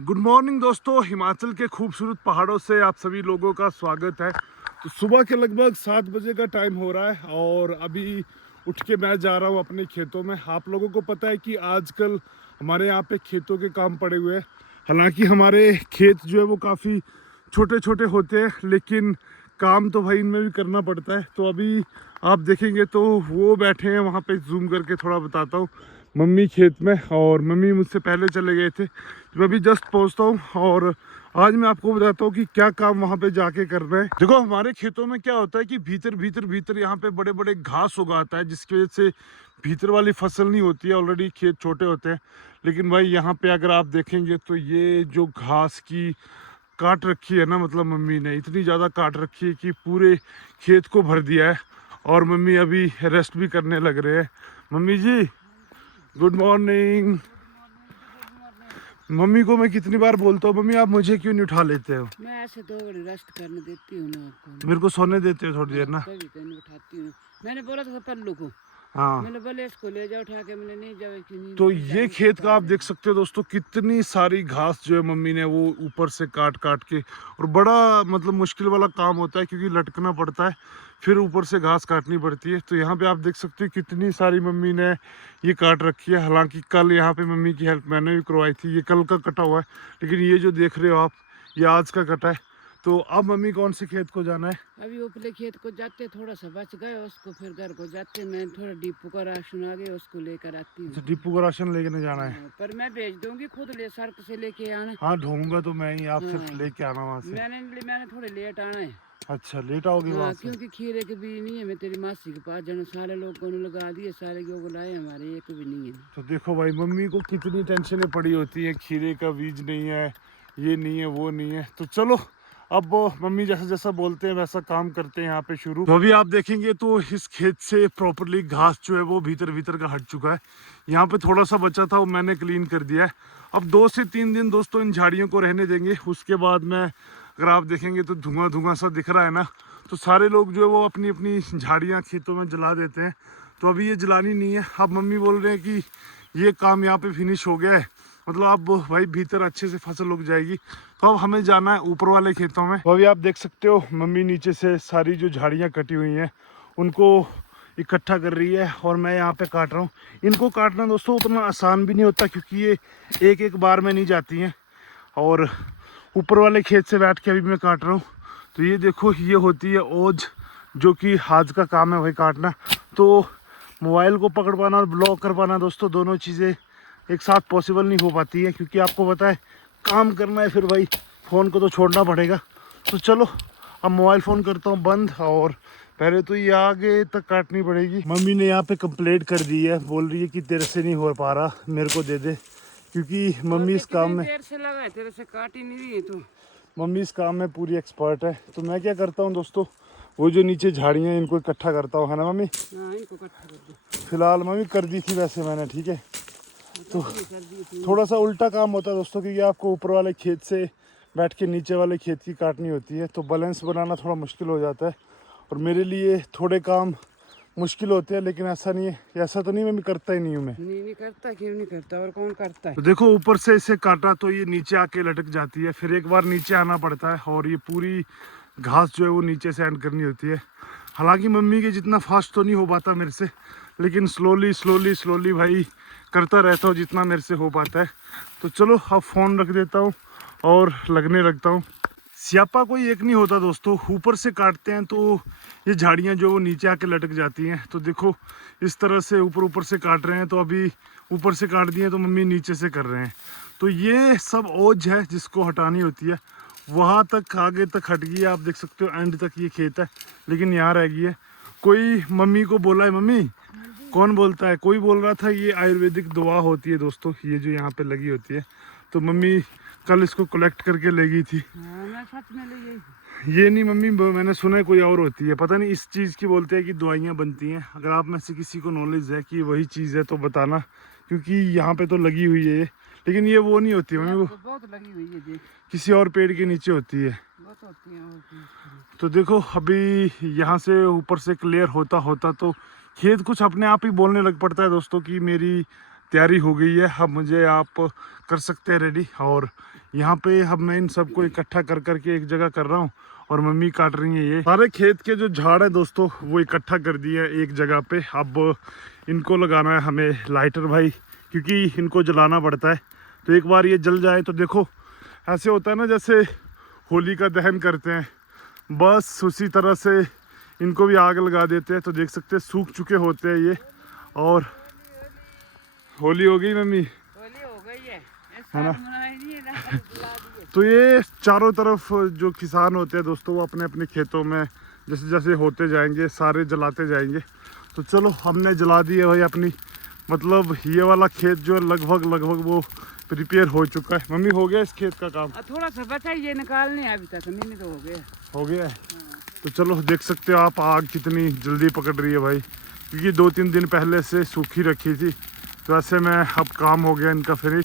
Good morning दोस्तों, हिमाचल के खूबसूरत पहाड़ों से आप सभी लोगों का स्वागत है। तो सुबह के लगभग 7 बजे का टाइम हो रहा है और अभी उठ के मैं जा रहा हूँ अपने खेतों में। आप लोगों को पता है कि आजकल हमारे यहाँ पे खेतों के काम पड़े हुए हैं। हालांकि हमारे खेत जो है वो काफ़ी छोटे छोटे होते हैं, लेकिन काम तो भाई इनमें भी करना पड़ता है। तो अभी आप देखेंगे तो वो बैठे हैं वहाँ पे, जूम करके थोड़ा बताता हूँ। मम्मी खेत में, और मम्मी मुझसे पहले चले गए थे, तो मैं अभी जस्ट पहुँचता हूँ और आज मैं आपको बताता हूँ कि क्या काम वहाँ पे जाके करना है। देखो, हमारे खेतों में क्या होता है कि भीतर भीतर भीतर यहाँ पे बड़े बड़े घास उगाता है, जिसकी वजह से भीतर वाली फसल नहीं होती है। ऑलरेडी खेत छोटे होते हैं, लेकिन भाई यहाँ पे अगर आप देखेंगे तो ये जो घास की काट रखी है ना, मतलब मम्मी ने इतनी ज़्यादा काट रखी है कि पूरे खेत को भर दिया है। और मम्मी अभी रेस्ट भी करने लग रहे हैं। मम्मी जी, गुड मॉर्निंग। मम्मी को मैं कितनी बार बोलता हूँ, मम्मी आप मुझे क्यों नहीं उठा लेते हो? मैं ऐसे 2 घड़ी रेस्ट करने देती हूँ ना आपको। मेरे को सोने देते हो थोड़ी देर ना। तभी तो नहीं उठाती हूँ। मैंने बोला था पल्लू को, हाँ, मैंने बोले इसको ले जाओ उठा के, मैंने नहीं जाओ कि नहीं तो नहीं ये जाएगी खेत तो का आ आप देख जाएगी। सकते हो दोस्तों, कितनी सारी घास जो है मम्मी ने वो ऊपर से काट काट के, और बड़ा मतलब मुश्किल वाला काम होता है क्योंकि लटकना पड़ता है, फिर ऊपर से घास काटनी पड़ती है। तो यहाँ पे आप देख सकते हो कितनी सारी मम्मी ने ये काट रखी है। हालांकि कल यहाँ पे मम्मी की हेल्प मैंने भी करवाई थी। ये कल का कटा हुआ है, लेकिन ये जो देख रहे हो आप, ये आज का कटा है। तो अब मम्मी कौन से खेत को जाना है? अभी उपले खेत को जाते, थोड़ा सा बच गए, उसको फिर घर को जाते। मैं थोड़ा डिपो का राशन आ गया, उसको लेकर आती हूँ। अच्छा, डिपू को राशन लेके नहीं जाना है? हाँ, पर मैं भेज दूंगी, खुद ले सड़क से लेके आना। हाँ, ढूंढूंगा तो मैं ही, आप सिर्फ हाँ, लेके आना वहाँ से। मैंने थोड़े लेट आना है। अच्छा, लेट आओगे वहाँ हाँ, से? क्योंकि खीरे के बीज नहीं है। मैं तेरी मासी के पास जाना, सारे लोगों ने लगा दिए, सारे को बुलाए, हमारे एक भी नहीं है। तो देखो भाई, मम्मी को कितनी टेंशनें पड़ी होती है, खीरे का बीज नहीं है, ये नहीं है, वो नहीं है। तो चलो, अब वो मम्मी जैसा जैसा बोलते हैं वैसा काम करते हैं यहाँ पे शुरू। तो अभी आप देखेंगे तो इस खेत से प्रॉपरली घास जो है वो भीतर भीतर का हट चुका है। यहाँ पे थोड़ा सा बचा था, वो मैंने क्लीन कर दिया है। अब 2 से 3 दिन दोस्तों इन झाड़ियों को रहने देंगे। उसके बाद में अगर आप देखेंगे तो धुआं धुआं सा दिख रहा है ना, तो सारे लोग जो है वो अपनी अपनी झाड़ियाँ खेतों में जला देते हैं। तो अभी ये जलानी नहीं है। अब मम्मी बोल रहे हैं कि ये काम यहाँ पे फिनिश हो गया है, मतलब अब भाई भीतर अच्छे से फसल उग जाएगी। तो अब हमें जाना है ऊपर वाले खेतों में। तो अभी आप देख सकते हो मम्मी नीचे से सारी जो झाड़ियाँ कटी हुई हैं उनको इकट्ठा कर रही है, और मैं यहाँ पे काट रहा हूँ। इनको काटना दोस्तों उतना आसान भी नहीं होता, क्योंकि ये एक एक बार में नहीं जाती हैं। और ऊपर वाले खेत से बैठ के अभी मैं काट रहा हूँ। तो ये देखो, ये होती है ओज, जो कि हाथ का काम है भाई काटना। तो मोबाइल को पकड़ पाना और ब्लॉक कर पाना दोस्तों, दोनों चीज़ें एक साथ पॉसिबल नहीं हो पाती है, क्योंकि आपको पता है काम करना है, फिर भाई फ़ोन को तो छोड़ना पड़ेगा। तो चलो, अब मोबाइल फ़ोन करता हूँ बंद, और पहले तो ये आगे तक काटनी पड़ेगी। मम्मी ने यहाँ पे कंप्लेंट कर दी है, बोल रही है कि तेरे से नहीं हो पा रहा, मेरे को दे दे, क्योंकि मम्मी इस काम में, देर से लगा है, तेरे से काट ही नहीं रही है तू। मम्मी इस काम में पूरी एक्सपर्ट है। तो मैं क्या करता हूँ दोस्तों, वो जो नीचे झाड़ियाँ इनको इकट्ठा करता हूँ, है ना मम्मी? हाँ, इनको इकट्ठा कर दो। फिलहाल मम्मी कर दी थी वैसे मैंने, ठीक है। तो कर दी थी। थोड़ा सा उल्टा काम होता है दोस्तों, क्योंकि आपको ऊपर वाले खेत से बैठ के नीचे वाले खेत की काटनी होती है, तो बैलेंस बनाना थोड़ा मुश्किल हो जाता है। और मेरे लिए थोड़े काम मुश्किल होते हैं, लेकिन ऐसा नहीं है, ऐसा तो नहीं मैं करता ही नहीं हूँ मैं। नहीं करता, क्यों नहीं करता, और कौन करता है? तो देखो, ऊपर से इसे काटा तो ये नीचे आके लटक जाती है, फिर एक बार नीचे आना पड़ता है, और ये पूरी घास जो है वो नीचे से एंड करनी होती है। हालांकि मम्मी के जितना फास्ट तो नहीं हो पाता मेरे से, लेकिन स्लोली स्लोली स्लोली भाई करता रहता हूँ जितना मेरे से हो पाता है। तो चलो, अब फ़ोन रख देता हूँ और लगने लगता हूँ। स्यापा कोई एक नहीं होता दोस्तों, ऊपर से काटते हैं तो ये झाड़ियाँ जो वो नीचे आके लटक जाती हैं। तो देखो, इस तरह से ऊपर ऊपर से काट रहे हैं, तो अभी ऊपर से काट दिए तो मम्मी नीचे से कर रहे हैं। तो ये सब ओज है जिसको हटानी होती है। वहाँ तक आगे तक हट गई है, आप देख सकते हो एंड तक ये खेत है, लेकिन यहाँ रह गई है। कोई मम्मी को बोला है, मम्मी कौन बोलता है, कोई बोल रहा था ये आयुर्वेदिक दवा होती है दोस्तों, ये जो यहाँ पे लगी होती है। तो मम्मी कल इसको कलेक्ट करके ले गई थी। हाँ, मैं सच में ले गई। ये नहीं मम्मी, मैंने सुना है कोई और होती है, पता नहीं इस चीज़ की बोलते हैं कि दवाइयाँ बनती हैं। अगर आप में से किसी को नॉलेज है कि वही चीज़ है तो बताना, क्योंकि यहाँ पे तो लगी हुई है ये, लेकिन ये वो नहीं होती मम्मी, वो तो बहुत लगी हुई है, देख किसी और पेड़ के नीचे होती है। बहुत होती है। और तो देखो, अभी यहाँ से ऊपर से क्लियर होता होता तो खेत कुछ अपने आप ही बोलने लग पड़ता है दोस्तों कि मेरी तैयारी हो गई है, अब मुझे आप कर सकते हैं रेडी। और यहाँ पे अब मैं इन सबको इकट्ठा कर करके एक जगह कर रहा हूँ और मम्मी काट रही है। ये सारे खेत के जो झाड़ है दोस्तों वो इकट्ठा कर दिए एक जगह पे। अब इनको लगाना है हमें लाइटर भाई, क्योंकि इनको जलाना पड़ता है। तो एक बार ये जल जाए तो देखो ऐसे होता है ना जैसे होली का दहन करते हैं, बस उसी तरह से इनको भी आग लगा देते हैं। तो देख सकते हैं सूख चुके होते हैं ये। और होली हो गई मम्मी, होली हो गई है ना? है। तो ये चारों तरफ जो किसान होते हैं दोस्तों वो अपने अपने खेतों में जैसे जैसे होते जाएंगे सारे जलाते जाएंगे। तो चलो हमने जला दी है भाई अपनी, मतलब ये वाला खेत जो है लगभग वो प्रिपेयर हो चुका है। मम्मी हो गया इस खेत का काम? थोड़ा सा बचा ये निकालने अभी तक नहीं तो हो गया है। तो चलो देख सकते हो आप आग कितनी जल्दी पकड़ रही है भाई, क्योंकि 2-3 दिन पहले से सूखी रखी थी। तो ऐसे में अब काम हो गया इनका फिनिश।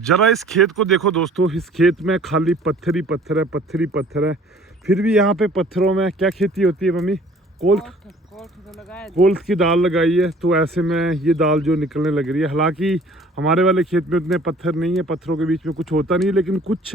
जरा इस खेत को देखो दोस्तों, इस खेत में खाली पत्थर ही पत्थर है, पत्थर ही पत्थर है। फिर भी यहाँ पे पत्थरों में क्या खेती होती है मम्मी? कोल्थ की दाल लगाई है। तो ऐसे में ये दाल जो निकलने लग रही है, हालांकि हमारे वाले खेत में उतने पत्थर नहीं है, पत्थरों के बीच में कुछ होता नहीं है, लेकिन कुछ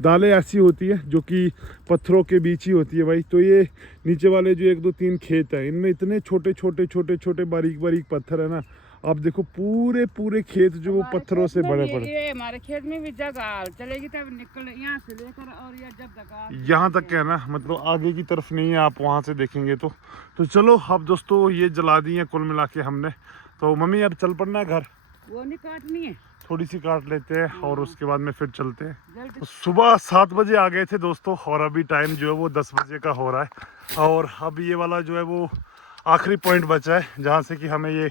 दालें ऐसी होती है जो कि पत्थरों के बीच ही होती है भाई। तो ये नीचे वाले जो 1-2-3 खेत है इनमें इतने छोटे छोटे बारीक पत्थर है ना। आप देखो पूरे खेत जो वो पत्थरों से बड़े पड़े। हमारे खेत में भी जगह चलेगी तब निकल यहाँ से लेकर और ये जब तक यहाँ तक है ना, मतलब आगे की तरफ नहीं है, आप वहाँ से देखेंगे तो चलो अब दोस्तों ये जला दी है कुल मिला के हमने। तो मम्मी अब चल पड़ना है घर, वो नहीं काटनी है, थोड़ी सी काट लेते हैं और उसके बाद में फिर चलते हैं। तो सुबह 7 बजे आ गए थे दोस्तों और अभी टाइम जो है वो 10 बजे का हो रहा है। और अब ये वाला जो है वो आखिरी पॉइंट बचा है जहाँ से कि हमें ये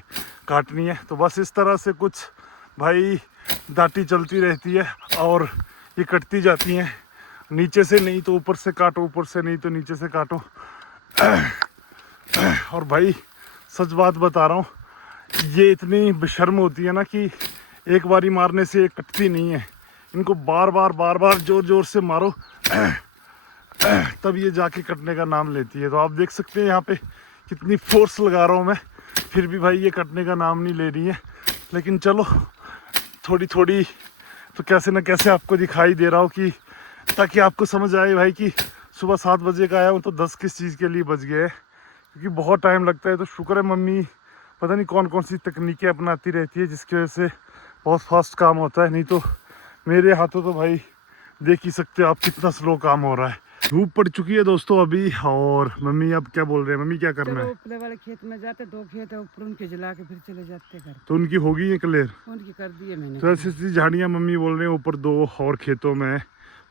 काटनी है। तो बस इस तरह से कुछ भाई दाटी चलती रहती है और ये कटती जाती हैं, नीचे से नहीं तो ऊपर से काटो, ऊपर से नहीं तो नीचे से काटो। और भाई सच बात बता रहा हूँ, ये इतनी बेशर्म होती है ना कि एक बारी मारने से ये कटती नहीं है, इनको बार बार जोर से मारो तब ये जाके कटने का नाम लेती है। तो आप देख सकते हैं यहाँ पे कितनी फोर्स लगा रहा हूँ मैं, फिर भी भाई ये कटने का नाम नहीं ले रही है। लेकिन चलो थोड़ी तो कैसे न कैसे आपको दिखाई दे रहा हूँ कि ताकि आपको समझ आए भाई कि सुबह 7 बजे का आया हूँ तो 10 किस चीज़ के लिए बच गए, क्योंकि बहुत टाइम लगता है। तो शुक्र है मम्मी पता नहीं कौन सी तकनीकें अपनाती रहती है जिसकी वजह से बहुत फास्ट काम होता है, नहीं तो मेरे हाथों तो भाई देख ही सकते हो आप कितना स्लो काम हो रहा है। धूप पड़ चुकी है दोस्तों अभी, और मम्मी अब क्या बोल रहे हैं? मम्मी क्या करना है? ऊपर वाले खेत में जाते, 2 खेत है ऊपर, उनके जला के फिर चले जाते घर। तो उनकी होगी है क्लियर? उनकी कर दी है मैंने। तो ऐसी झाड़ियाँ मम्मी बोल रहे हैं ऊपर 2 और खेतों में है,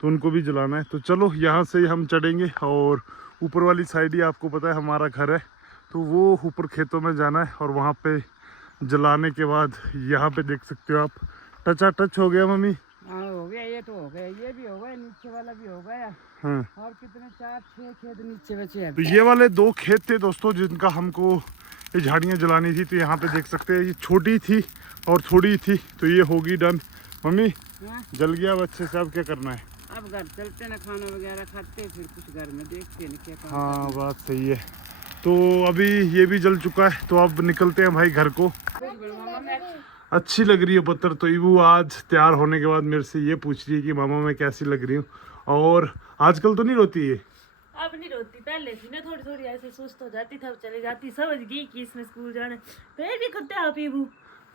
तो उनको भी जलाना है। तो चलो यहाँ से हम चढ़ेंगे और ऊपर वाली साइड ही आपको पता है हमारा घर है, तो वो ऊपर खेतों में जाना है और वहाँ पे जलाने के बाद यहाँ पे देख सकते हो आप टच हो गया मम्मी। हाँ हो गया, ये तो हो गया, ये भी हो गया, नीचे वाला भी हो गया। हाँ। और कितने 4-6 खेत नीचे बचे हैं। तो ये वाले 2 खेत थे दोस्तों जिनका हमको ये झाड़ियाँ जलानी थी। तो यहाँ पे देख सकते हैं ये छोटी थी और थोड़ी थी, तो ये होगी डन। मम्मी जल गया अब अच्छे से, अब क्या करना है? अब घर चलते ना, खाना वगैरह खाते, फिर कुछ घर में देखते हैं क्या काम। हाँ बात सही है। तो अभी ये भी जल चुका है, तो अब निकलते हैं भाई घर को। अच्छी लग रही है पत्थर। तो इबू आज तैयार होने के बाद मेरे से ये पूछ रही है कि मामा मैं कैसी लग रही हूँ, और आजकल तो नहीं रोती है? अब नहीं रोती, पहले थी ना थोड़ी ऐसे सुस्त हो जाती था, अब चली जाती, समझ गई कि इसमें स्कूल जाना है। प्रेयर भी करते हैं आप इबू?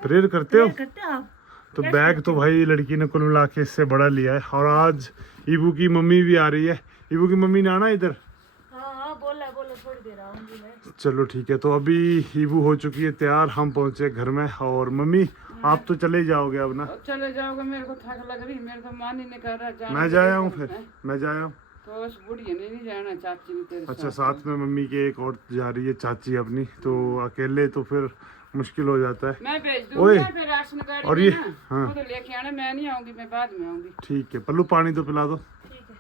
प्रेयर करते हो? करते हैं आप? तो बैग तो भाई लड़की ने कुल मिला के इससे बड़ा लिया है। और आज इबू की मम्मी भी आ रही है। इबू की मम्मी ने आना इधर? हाँ बोला थोड़ी देर आऊंगी मैं। चलो ठीक है। तो अभी इबू हो चुकी है तैयार, हम पहुंचे घर में। और मम्मी आप तो चले ही जाओगे अब ना? चले जाओगे, मेरे को थक लग रही, मेरे को मान ही नहीं कर रहा। मैं जाया हूँ, फिर मैं जाया हूँ। तो उस बुढ़िया ने नहीं जाना, चाची ने तेरे अच्छा साथ में मम्मी के एक और जा रही है चाची अपनी, तो अकेले तो फिर मुश्किल हो जाता है। मैं भेज दूंगा फिर राशन गाड़ी और ये में ना, हाँ वो तो लेके आना, मैं नहीं आऊंगी, मैं बाद में आऊंगी। ठीक है। पल्लू पानी तो पिला दो। ठीक है।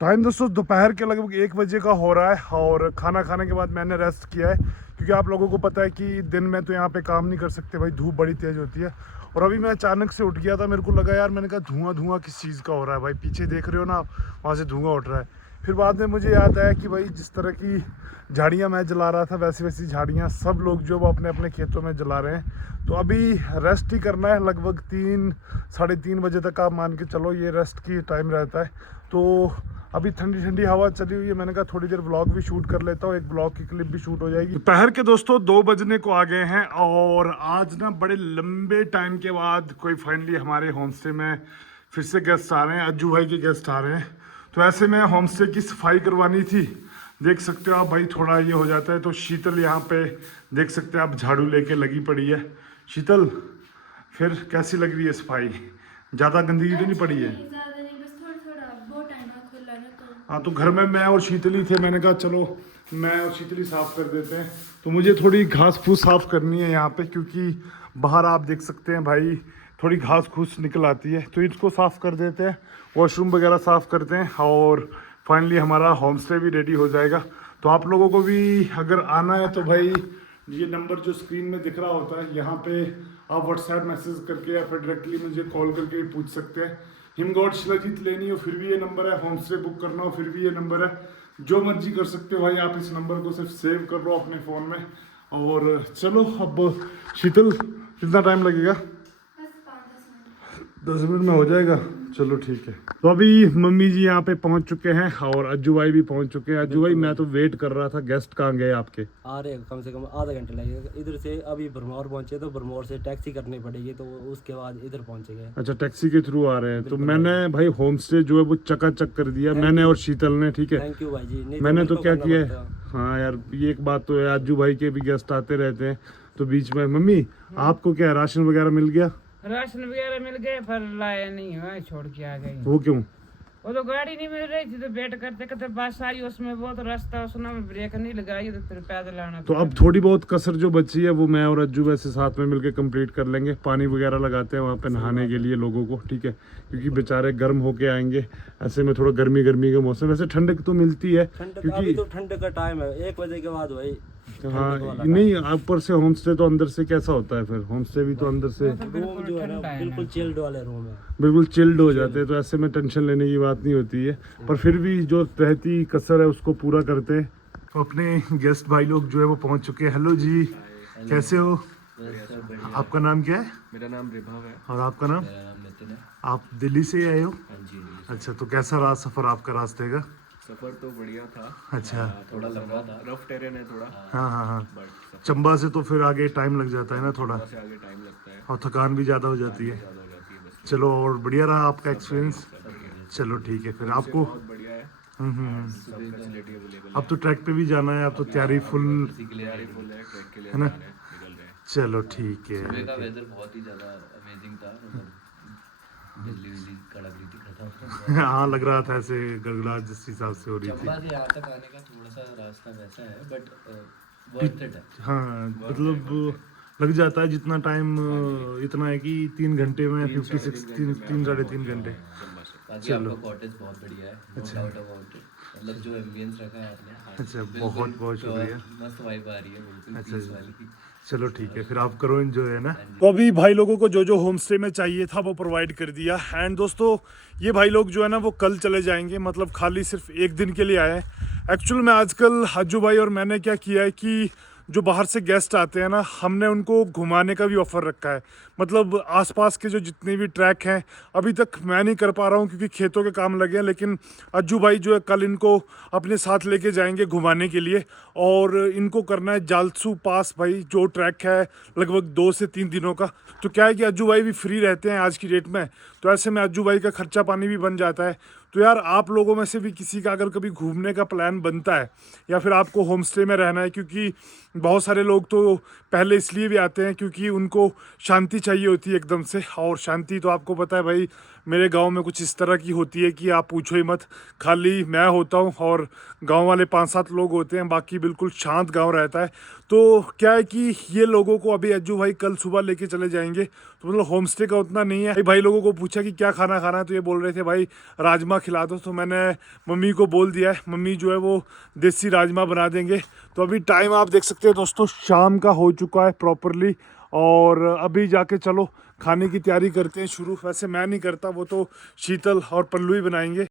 टाइम दोस्तों दोपहर के लगभग 1 बजे का हो रहा है, और खाना खाने के बाद मैंने रेस्ट किया है, क्योंकि आप लोगों को पता है कि दिन में तो यहाँ पे काम नहीं कर सकते भाई, धूप बड़ी तेज़ होती है। और अभी मैं अचानक से उठ गया था, मेरे को लगा यार, मैंने कहा धुआं किस चीज़ का हो रहा है भाई, पीछे देख रहे हो ना, वहाँ से धुआं उठ रहा है। फिर बाद में मुझे याद आया कि भाई जिस तरह की झाड़ियाँ मैं जला रहा था वैसी वैसी झाड़ियाँ सब लोग जो वो अपने अपने खेतों में जला रहे हैं। तो अभी रेस्ट ही करना है, लगभग 3-3:30 बजे तक आप मान के चलो ये रेस्ट की टाइम रहता है। तो अभी ठंडी ठंडी हवा चली हुई है, मैंने कहा थोड़ी देर व्लॉग भी शूट कर लेता हूँ, एक व्लॉग की क्लिप भी शूट हो जाएगी। दोपहर के दोस्तों 2 बजने को आ गए हैं और आज ना बड़े लंबे टाइम के बाद कोई फाइनली हमारे होम स्टे में फिर से गेस्ट आ रहे हैं, अज्जू भाई के गेस्ट आ रहे हैं। तो ऐसे में होम स्टे की सफाई करवानी थी, देख सकते हो आप भाई थोड़ा ये हो जाता है। तो शीतल यहाँ पे देख सकते हैं आप झाड़ू लेके लगी पड़ी है। शीतल फिर कैसी लग रही है सफाई, ज़्यादा गंदगी तो नहीं पड़ी है? हाँ तो घर में मैं और शीतल ही थे, मैंने कहा चलो मैं और शीतल ही साफ़ कर देते हैं। तो मुझे थोड़ी घास फूस साफ़ करनी है यहाँ पे, क्योंकि बाहर आप देख सकते हैं भाई थोड़ी घास फूस निकल आती है। तो इसको साफ़ कर देते हैं, वॉशरूम वगैरह साफ़ करते हैं और फाइनली हमारा होम स्टे भी रेडी हो जाएगा। तो आप लोगों को भी अगर आना है तो भाई ये नंबर जो स्क्रीन में दिख रहा होता है यहाँ पे आप व्हाट्सएप मैसेज करके या फिर डायरेक्टली मुझे कॉल करके पूछ सकते हैं। हिमगढ़ शिलाजीत लेनी हो फिर भी ये नंबर है, होम स्टे बुक करना हो फिर भी ये नंबर है, जो मर्जी कर सकते हो भाई आप इस नंबर को सिर्फ सेव कर लो अपने फ़ोन में। और चलो अब शीतल कितना टाइम लगेगा? 10 मिनट में हो जाएगा, चलो ठीक है। तो अभी मम्मी जी यहाँ पे पहुँच चुके हैं और अज्जू भाई भी पहुँच चुके हैं। अज्जू भाई मैं तो वेट कर रहा था, गेस्ट कहाँ गए आपके? आ रहे कम से कम आधा घंटा लगेगा। इधर से अभी भरमौर पहुंचे तो भरमौर से टैक्सी करनी पड़ेगी, तो उसके बाद इधर पहुंचेंगे। अच्छा टैक्सी के थ्रू आ रहे हैं। तो मैंने भाई होम स्टे जो है वो चकाचक कर दिया मैंने और शीतल ने, ठीक है? थैंक यू भाई जी। नहीं मैंने तो क्या करना किया है, पड़ता। हाँ यार ये एक बात तो है, अज्जू भाई के भी गेस्ट आते रहते हैं तो बीच में। मम्मी आपको क्या राशन वगैरह मिल गया? राशन वगैरह मिल गए पर लाया नहीं हुआ, छोड़ के आ गई। वो क्यों? वो तो गाड़ी नहीं मिल रही थी तो वेट करते करते बस आई, उसमें बहुत रास्ता उसने ब्रेक नहीं लगाई तो फिर पैदल आना तो अब थोड़ी बहुत कसर जो बची है वो मैं और अज्जू वैसे साथ में मिलके कंप्लीट कर लेंगे। पानी वगैरह लगाते हैं वहाँ पे नहाने के लिए लोगों को, ठीक है? क्योंकि बेचारे गर्म होके आएंगे, ऐसे में थोड़ा गर्मी गर्मी का मौसम, वैसे ठंडक तो मिलती है अभी तो ठंड का टाइम है, 1 बजे के बाद भाई। हाँ नहीं ऊपर से होम स्टे तो अंदर से कैसा होता है फिर? होम स्टे भी तो अंदर से रूम जो है ना बिल्कुल चिल्ड वाले रूम है, बिल्कुल चिल्ड हो जाते हैं। तो ऐसे में टेंशन लेने की बात नहीं होती है, पर फिर भी जो रहती कसर है उसको पूरा करते हैं। तो अपने गेस्ट भाई लोग जो है वो पहुंच चुके हैं। हेलो जी, कैसे हो? आपका नाम क्या है? मेरा नाम रिभव है। और आपका नाम? मेरा नाम नितिन है। आप दिल्ली से आए हो? हाँ जी। अच्छा, तो कैसा रहा सफर आपका रास्ते का? सफर तो बढ़िया था। अच्छा। थोड़ा लंबा था, रफ टेरेन है थोड़ा। हाँ हाँ हाँ। बट चंबा से तो फिर आगे टाइम लग जाता है ना थोड़ा, से आगे टाइम लगता है, और थकान भी ज़्यादा हो जाती है। ज़्यादा हो जाती है बस। चलो और बढ़िया रहा आपका एक्सपीरियंस? चलो ठीक है फिर आपको। बहुत बढ़िया है, सब फैसिलिटी अवेलेबल अब तो ट्रैक पे भी जाना है, अब तो तैयारी फुल तैयारी फुल है, ट्रैक के लिए है ना? जाना है, निकल रहे हैं। चलो ठीक है। सुबह का वेदर बहुत ही ज़्यादा अमेजिंग था, मतलब बिजली बिजली कड़क रही थी, खत्म। हाँ लग रहा था ऐसे गड़गड़ाहट जिस हिसाब से हो रही थी। चंबा से यहाँ तक आने का थोड़ा सा रास्ता वैसा है, बट वर्थ इट है। हाँ मतलब लग जाता है जितना टाइम, इतना है कि 3 घंटे में 56 3 साढ़े 3 घंटे। बाकी आपका कॉटेज बहुत बढ़िया है, नो डाउट अबाउट इट। मतलब जो एम्बियंस रखा है आपने, अच्छा बिल्कुल बहुत बहुत शुक्रिया। मस्त वाइब आ रही है, बिल्कुल अच्छा पीस जी। वाली। चलो ठीक है फिर आप करो एंजॉय, है ना? तो अभी भाई लोगों को जो जो होम स्टे में चाहिए था वो प्रोवाइड कर दिया। एंड दोस्तों ये भाई लोग जो है ना वो कल चले जाएंगे, मतलब खाली सिर्फ 1 दिन के लिए आए हैं। एक्चुअल में आजकल अज्जू भाई और मैंने क्या किया है कि जो बाहर से गेस्ट आते हैं ना, हमने उनको घुमाने का भी ऑफ़र रखा है। मतलब आसपास के जो जितने भी ट्रैक हैं अभी तक मैं नहीं कर पा रहा हूँ क्योंकि खेतों के काम लगे हैं, लेकिन अज्जू भाई जो है कल इनको अपने साथ लेके जाएंगे घुमाने के लिए। और इनको करना है जालसू पास भाई, जो ट्रैक है लगभग 2 से 3 दिनों का। तो क्या है कि अज्जू भाई भी फ्री रहते हैं आज की डेट में, तो ऐसे में अज्जू भाई का खर्चा पानी भी बन जाता है। तो यार आप लोगों में से भी किसी का अगर कभी घूमने का प्लान बनता है या फिर आपको होम स्टे में रहना है, क्योंकि बहुत सारे लोग तो पहले इसलिए भी आते हैं क्योंकि उनको शांति चाहिए होती है एकदम से। और शांति तो आपको पता है भाई मेरे गांव में कुछ इस तरह की होती है कि आप पूछो ही मत। खाली मैं होता हूं और गांव वाले 5-7 लोग होते हैं, बाकी बिल्कुल शांत गांव रहता है। तो क्या है कि ये लोगों को अभी अज्जू भाई कल सुबह लेके चले जाएंगे, तो मतलब होम स्टे का उतना नहीं है। भाई लोगों को पूछा कि क्या खाना खाना है, तो ये बोल रहे थे भाई राजमा खिला दो। तो मैंने मम्मी को बोल दिया है, मम्मी जो है वो देसी राजमा बना देंगे। तो अभी टाइम आप देख सकते हैं दोस्तों शाम का हो चुका है प्रॉपरली, और अभी जाके चलो खाने की तैयारी करते हैं शुरू। वैसे मैं नहीं करता, वो तो शीतल और पल्लू ही बनाएंगे।